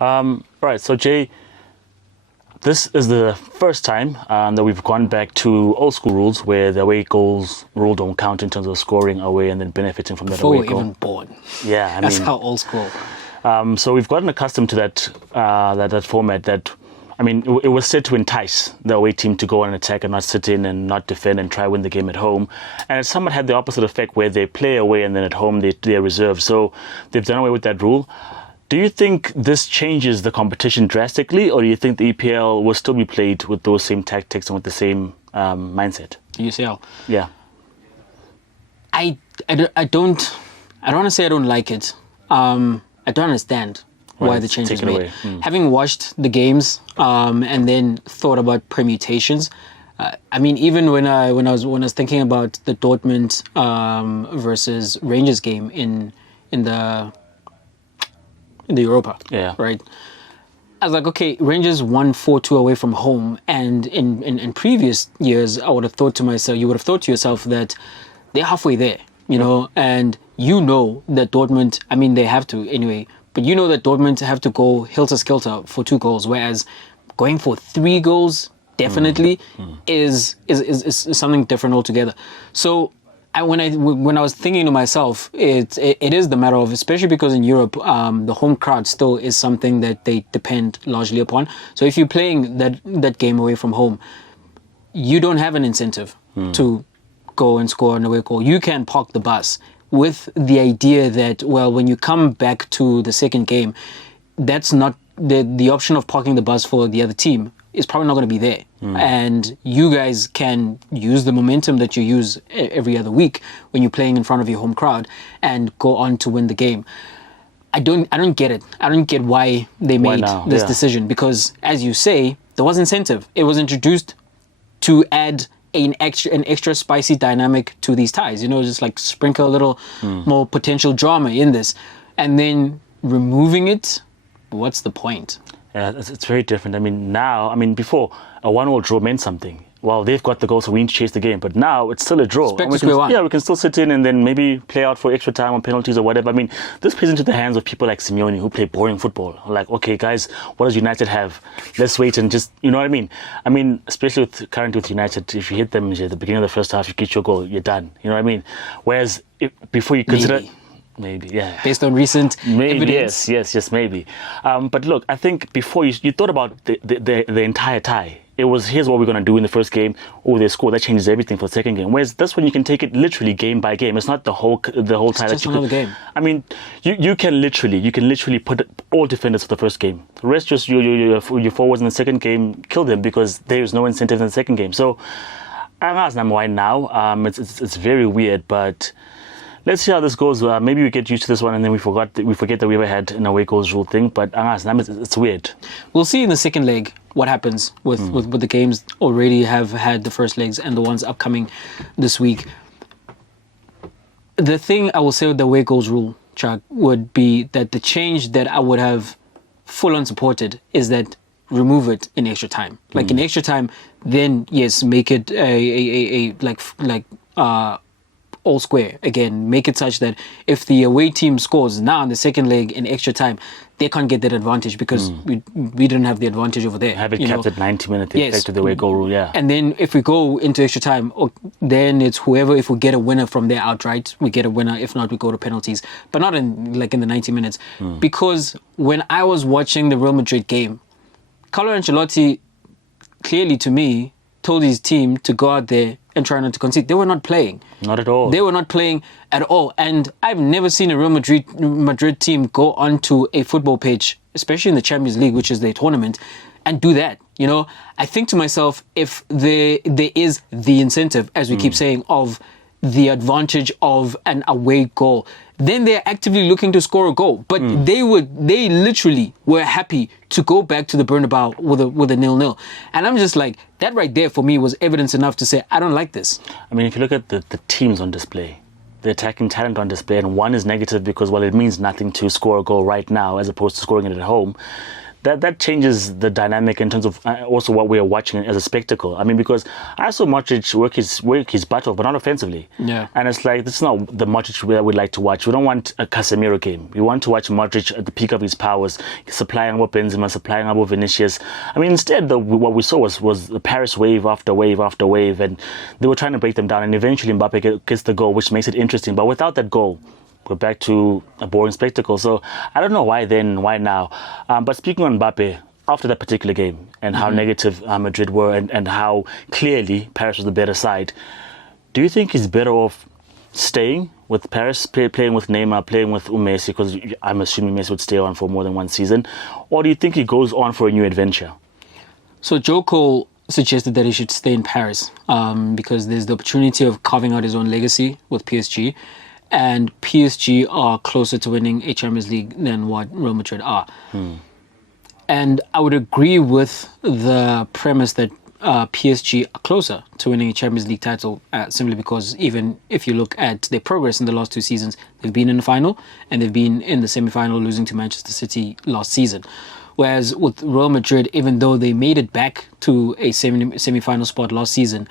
Right, so Jay, this is the first time that we've gone back to old school rules where the away goals rule don't count in terms of scoring away and then benefiting from that Before away we're goal. even born. Yeah, That's how old school. So we've gotten accustomed to that format that, I mean, it was set to entice the away team to go on an attack and not sit in and not defend and try win the game at home. And it somewhat had the opposite effect where they play away and then at home they're reserved. So they've done away with that rule. Do you think this changes the competition drastically, or do you think the EPL will still be played with those same tactics and with the same mindset? UCL. Yeah. I don't want to say I don't like it. I don't understand why the change was made. Having watched the games and then thought about permutations, I mean, even when I was thinking about the Dortmund versus Rangers game in the Europa, right? I was like, okay, Rangers won 4-2 away from home, and in previous years, you would have thought to yourself that they're halfway there, you know, and you know that Dortmund, I mean, they have to anyway, but you know that Dortmund have to go helter-skelter for 2 goals, whereas going for 3 goals definitely is something different altogether. So when I was thinking to myself, it is the matter of, especially because in Europe, the home crowd still is something that they depend largely upon. So if you're playing that game away from home, you don't have an incentive to go and score an away goal. You can park the bus with the idea that, well, when you come back to the second game, that's not the option of parking the bus for the other team is probably not going to be there. And you guys can use the momentum that you use every other week when you're playing in front of your home crowd and go on to win the game. I don't get it. I don't get why they made this decision, because as you say, there was incentive. It was introduced to add an extra spicy dynamic to these ties, you know, just like sprinkle a little more potential drama in this, and then removing it, what's the point? Yeah, it's very different. I mean, before, a 1-1 draw meant something. Well, they've got the goal, so we need to chase the game. But now it's still a draw. Back to square one. Yeah, we can still sit in and then maybe play out for extra time on penalties or whatever. I mean, this plays into the hands of people like Simeone who play boring football. Like, okay, guys, what does United have? Let's wait and just, you know what I mean? I mean, especially currently with United, if you hit them at the beginning of the first half, you get your goal, you're done. You know what I mean? Whereas before you consider... Maybe, yeah. Based on recent evidence. Yes, maybe. But look, I think before you thought about the entire tie. It was, here's what we're going to do in the first game. Oh, they score. That changes everything for the second game. Whereas this one, you can take it literally game by game. It's not the whole tie. It's just another game. I mean, you can literally put all defenders for the first game. The rest, just your forwards in the second game, kill them because there is no incentive in the second game. So, I don't know why now. It's very weird, but... Let's see how this goes. Maybe we get used to this one and then we forget that we ever had an away goals rule thing. But it's weird. We'll see in the second leg what happens with the games already have had the first legs and the ones upcoming this week. The thing I will say with the away goals rule, Chuck, would be that the change that I would have full on supported is that remove it in extra time. Like in extra time, then yes, make it all square again. Make it such that if the away team scores now in the second leg in extra time, they can't get that advantage because we didn't have the advantage over there. Have it capped at 90 minutes, effect to the away goal rule, yeah. And then if we go into extra time, then it's whoever. If we get a winner from there outright, we get a winner. If not, we go to penalties, but not in the 90 minutes. Because when I was watching the Real Madrid game, Carlo Ancelotti clearly to me told his team to go out there and try not to concede. They were not playing. Not at all. They were not playing at all. And I've never seen a Real Madrid team go onto a football pitch, especially in the Champions League, which is their tournament, and do that. You know, I think to myself, if there is the incentive, as we keep saying, of the advantage of an away goal, then they're actively looking to score a goal. But they literally were happy to go back to the Bernabeu with a 0-0. And I'm just like, that right there for me was evidence enough to say, I don't like this. I mean, if you look at the teams on display, the attacking talent on display, and one is negative because, well, it means nothing to score a goal right now as opposed to scoring it at home. that changes the dynamic in terms of also what we are watching as a spectacle. I mean, because I saw Modric work his butt off, but not offensively. Yeah. And it's like, this is not the Modric that we'd like to watch. We don't want a Casemiro game. We want to watch Modric at the peak of his powers, supplying up Benzema, supplying up Vinicius. I mean, instead, what we saw was the Paris wave after wave after wave, and they were trying to break them down. And eventually, Mbappe gets the goal, which makes it interesting. But without that goal, we're back to a boring spectacle. So I don't know why then, why now. But speaking on Mbappe, after that particular game and how negative Madrid were and how clearly Paris was the better side, do you think he's better off staying with Paris, playing with Neymar, playing with Messi, because I'm assuming Messi would stay on for more than one season, or do you think he goes on for a new adventure? So Joe Cole suggested that he should stay in Paris because there's the opportunity of carving out his own legacy with PSG. And PSG are closer to winning a Champions League than what Real Madrid are. And I would agree with the premise that PSG are closer to winning a Champions League title simply because even if you look at their progress in the last 2 seasons, they've been in the final and they've been in the semi-final, losing to Manchester City last season. Whereas with Real Madrid, even though they made it back to a semi-final spot last season,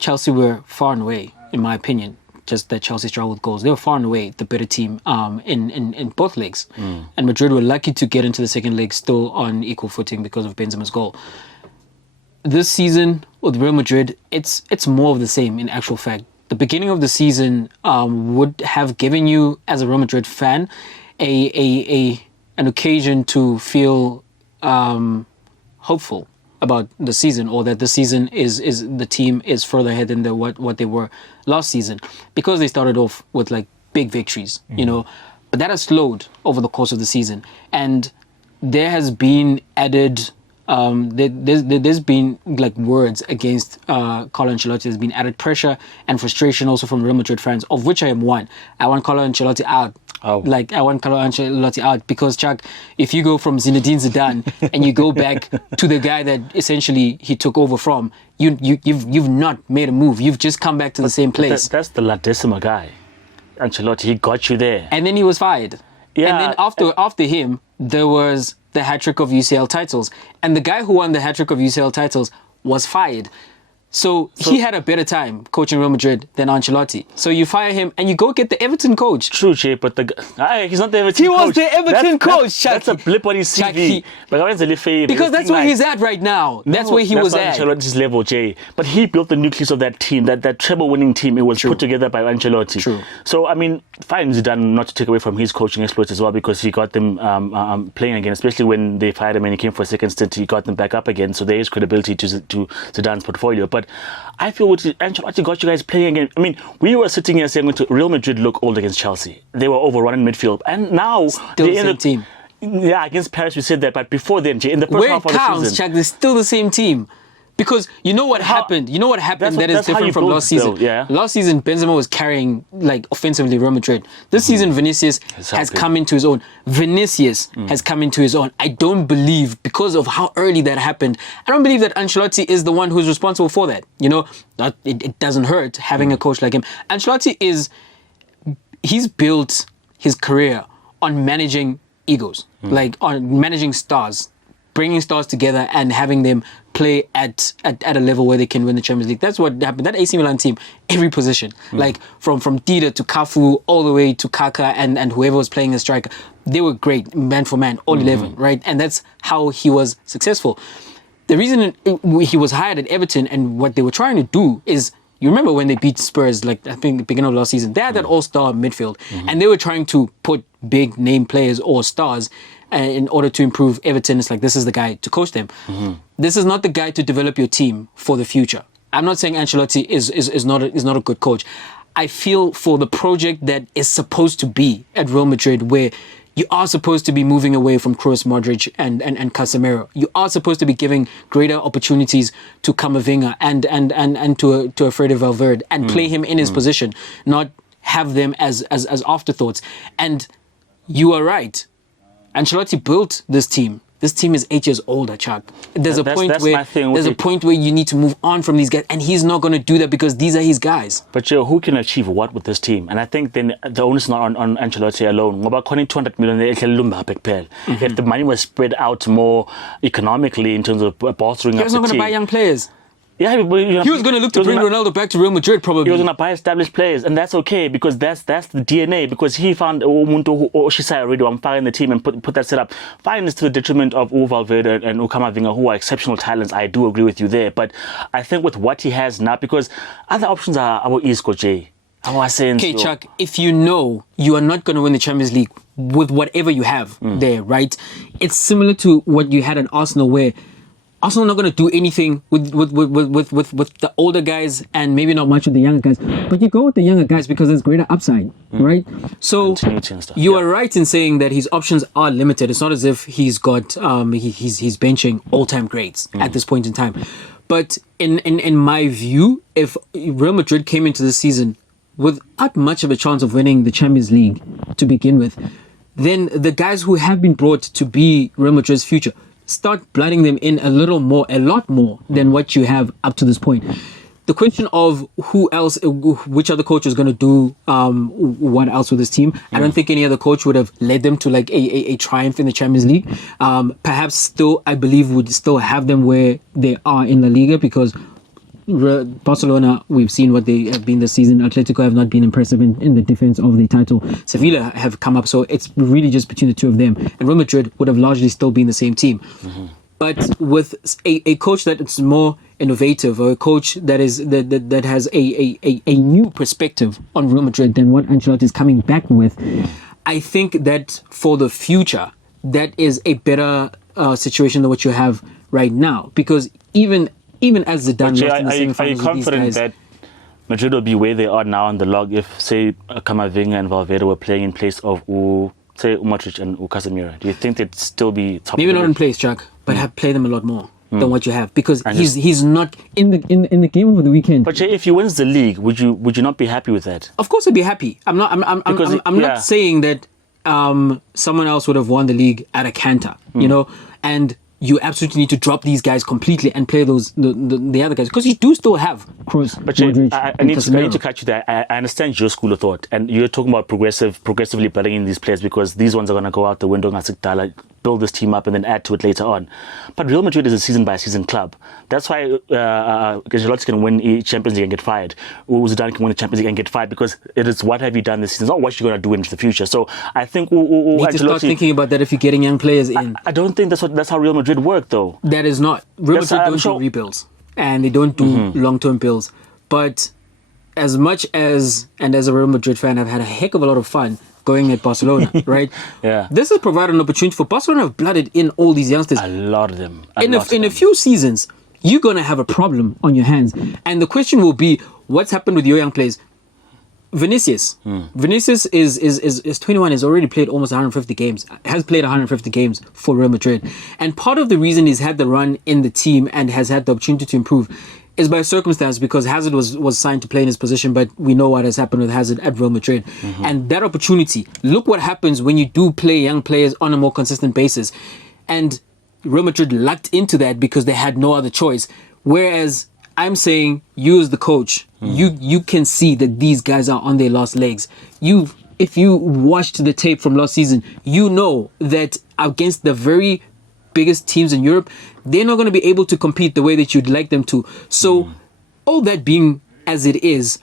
Chelsea were far and away, in my opinion, just that Chelsea struggled with goals. They were far and away the better team in both legs. And Madrid were lucky to get into the second leg still on equal footing because of Benzema's goal. This season with Real Madrid, it's more of the same in actual fact. The beginning of the season would have given you, as a Real Madrid fan, an occasion to feel hopeful about the season, or that the season is the team is further ahead than what they were last season, because they started off with like big victories, you know, but that has slowed over the course of the season, and there has been added there's been like words against Carlo Ancelotti. There's been added pressure and frustration also from Real Madrid fans, of which I am one. I want Carlo Ancelotti out. I want Carlo Ancelotti out because, Chuck, if you go from Zinedine Zidane and you go back to the guy that essentially he took over from, you've not made a move. You've just come back to the same place. That's the La Decima guy. Ancelotti, he got you there. And then he was fired. Yeah. And then after him, there was the hat-trick of UCL titles. And the guy who won the hat-trick of UCL titles was fired. So he had a better time coaching Real Madrid than Ancelotti. So you fire him and you go get the Everton coach. True, Jay, but he's not the Everton coach. He was the Everton coach, That's a blip on his CV. Because that's where he's at right now. That's where he was at. Ancelotti's level, Jay. But he built the nucleus of that team, that treble-winning team. It was put together by Ancelotti. True. So, I mean, fine Zidane not to take away from his coaching exploits as well, because he got them playing again, especially when they fired him and he came for a second stint. He got them back up again. So there is credibility to Zidane's portfolio. But I feel Ancelotti got you guys playing again. I mean, we were sitting here saying Real Madrid look old against Chelsea. They were overrun in midfield. And now still the same team. Yeah, against Paris we said that. But before then, in the first half of the season, Chuck, they're still the same team. Because you know what happened? You know what happened that is different from last season? Yeah. Last season, Benzema was carrying, like, offensively Real Madrid. This season, Vinicius has come into his own. Has come into his own. I don't believe, because of how early that happened, I don't believe that Ancelotti is the one who's responsible for that. You know, it doesn't hurt having a coach like him. Ancelotti he's built his career on managing egos, like on managing stars, bringing stars together and having them play at a level where they can win the Champions League. That's what happened. That AC Milan team, every position, like from Dida to Cafu all the way to Kaka and whoever was playing as striker, they were great, man for man, all 11, right? And that's how he was successful. The reason he was hired at Everton and what they were trying to do is, you remember when they beat Spurs, like I think the beginning of last season, they had that all-star midfield and they were trying to put big name players or stars in order to improve Everton. It's like, this is the guy to coach them. This is not the guy to develop your team for the future. I'm not saying Ancelotti is not a good coach. I feel for the project that is supposed to be at Real Madrid, where you are supposed to be moving away from Kroos, Modric and Casemiro. You are supposed to be giving greater opportunities to Camavinga and to Alfredo Valverde and play him in his position, not have them as afterthoughts. And you are right. Ancelotti built this team this team is 8 years older, Chuck. There's a point that's where my thing. there's a point where you need to move on from these guys, and he's not going to do that because these are his guys. But who can achieve what with this team? And I think then the onus is not on Ancelotti alone. About 200 million, if the money was spread out more economically in terms of bolstering up the team. He was not going to buy young players. Yeah, but, he was going to look to bring Ronaldo back to Real Madrid, probably. He was going to buy established players, and that's okay because that's the DNA. Because he found Umuntu or Shisai already, I'm firing the team and put that set up. Fine, it's to the detriment of Valverde and Ukamavinga, who are exceptional talents. I do agree with you there, but I think with what he has now, because other options are our Isco J. Okay, Chuck, if you know you are not going to win the Champions League with whatever you have there, right? It's similar to what you had at Arsenal, where Arsenal not going to do anything with the older guys and maybe not much with the younger guys. But you go with the younger guys because there's greater upside, right? So you are right in saying that his options are limited. It's not as if he's got he's benching all-time greats at this point in time. But in my view, if Real Madrid came into the season without much of a chance of winning the Champions League to begin with, then the guys who have been brought to be Real Madrid's future, start blooding them in a lot more than what you have up to this point. The question of which other coach is going to do what else with this team, I don't think any other coach would have led them to like a triumph in the Champions League. Perhaps still, I believe, would still have them where they are in La Liga, because Barcelona, we've seen what they have been this season. Atletico have not been impressive in the defense of the title. Sevilla have come up, so it's really just between the two of them. And Real Madrid would have largely still been the same team. But with a coach that is more innovative, or a coach that has a new perspective on Real Madrid than what Ancelotti is coming back with, I think that for the future, that is a better situation than what you have right now. Because even as Zidane lost in the semifinals, are you confident that Madrid will be where they are now on the log if, say, Camavinga and Valverde were playing in place of, say, Modric and Casemiro? Do you think they'd still be top? Maybe not in place, Chuck, but have played them a lot more than what you have, because he's not in the game over the weekend. But if he wins the league, would you not be happy with that? Of course, I'd be happy. I'm not saying that someone else would have won the league at a canter, you know, and you absolutely need to drop these guys completely and play the other guys, because you do still have Kroos. But I need to catch you there. I understand your school of thought, and you're talking about progressively building in these players, because these ones are going to go out the window and build this team up and then add to it later on. But Real Madrid is a season-by-season club. That's why Ancelotti can win a Champions League and get fired. Zidane can win the Champions League and get fired, because it is what have you done this season, it's not what you're going to do into the future. So I think you need to start thinking about that if you're getting young players in. I don't think that's how Real Madrid work, though. That is not. Real Madrid don't do rebuilds, and they don't do long-term builds. But as much as a Real Madrid fan, I've had a heck of a lot of fun going at Barcelona, right? Yeah. This has provided an opportunity for Barcelona to have blooded in all these youngsters. A lot of them. In a few seasons, you're going to have a problem on your hands. And the question will be, what's happened with your young players? Vinicius. Vinicius is 21, has already played almost 150 games, has played 150 games for Real Madrid. And part of the reason he's had the run in the team and has had the opportunity to improve is by circumstance, because Hazard was signed to play in his position, but we know what has happened with Hazard at Real Madrid. And that opportunity, look what happens when you do play young players on a more consistent basis. And Real Madrid lucked into that because they had no other choice. Whereas I'm saying, you as the coach, you can see that these guys are on their last legs. If you watched the tape from last season, you know that against the very biggest teams in Europe, they're not going to be able to compete the way that you'd like them to. So all that being as it is,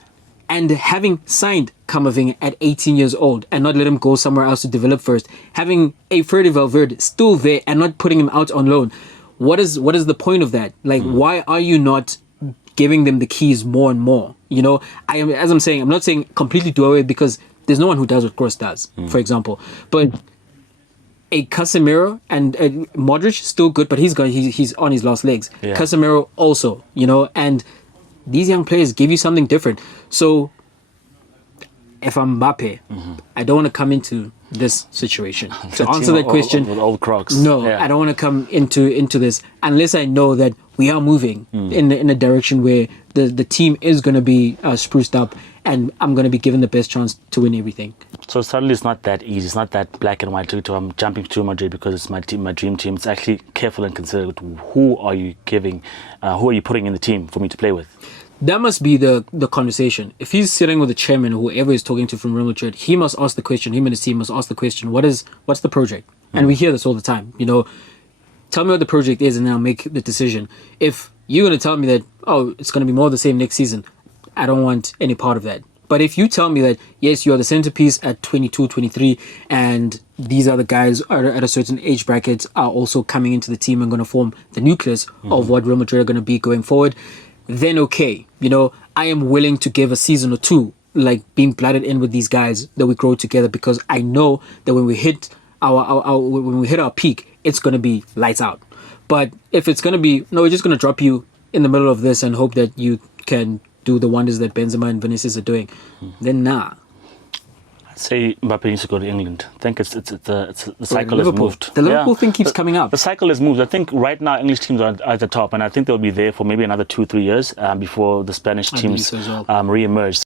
and having signed Camavinga at 18 years old and not let him go somewhere else to develop first, having a Fede Valverde still there and not putting him out on loan, what is the point of that? Like, why are you not giving them the keys more and more? You know, as I'm saying, I'm not saying completely do away, because there's no one who does what Kroos does, for example. But a Casemiro and Modric, still good, but he's on his last legs. Yeah. Casemiro also, you know, and these young players give you something different. So if I'm Mbappe, I don't want to come into this situation. To answer that question, with old Crocs. No, I don't want to come into this unless I know that we are moving in a direction where the team is going to be spruced up, and I'm going to be given the best chance to win everything. So suddenly it's not that easy. It's not that black and white to I'm jumping to Madrid because it's my team, my dream team. It's actually careful and considered. Who are you putting in the team for me to play with? That must be the conversation. If he's sitting with the chairman or whoever he's talking to from Real Madrid, he must ask the question, him and his team must ask the question, what's the project? And we hear this all the time, tell me what the project is and then I'll make the decision. If you're going to tell me that, it's going to be more of the same next season, I don't want any part of that. But if you tell me that, yes, you are the centerpiece at 22, 23, and these other guys are at a certain age bracket are also coming into the team and going to form the nucleus of what Real Madrid are going to be going forward, then okay. I am willing to give a season or two, like being blooded in with these guys that we grow together, because I know that when we hit our peak, it's going to be lights out. But if it's going to be, no, we're just going to drop you in the middle of this and hope that you can do the wonders that Benzema and Vinicius are doing, then nah. I'd say Mbappe needs to go to England. I think the cycle has moved. The Liverpool thing keeps coming up. The cycle has moved. I think right now English teams are at the top, and I think they'll be there for maybe another 2-3 years before the Spanish teams re-emerge.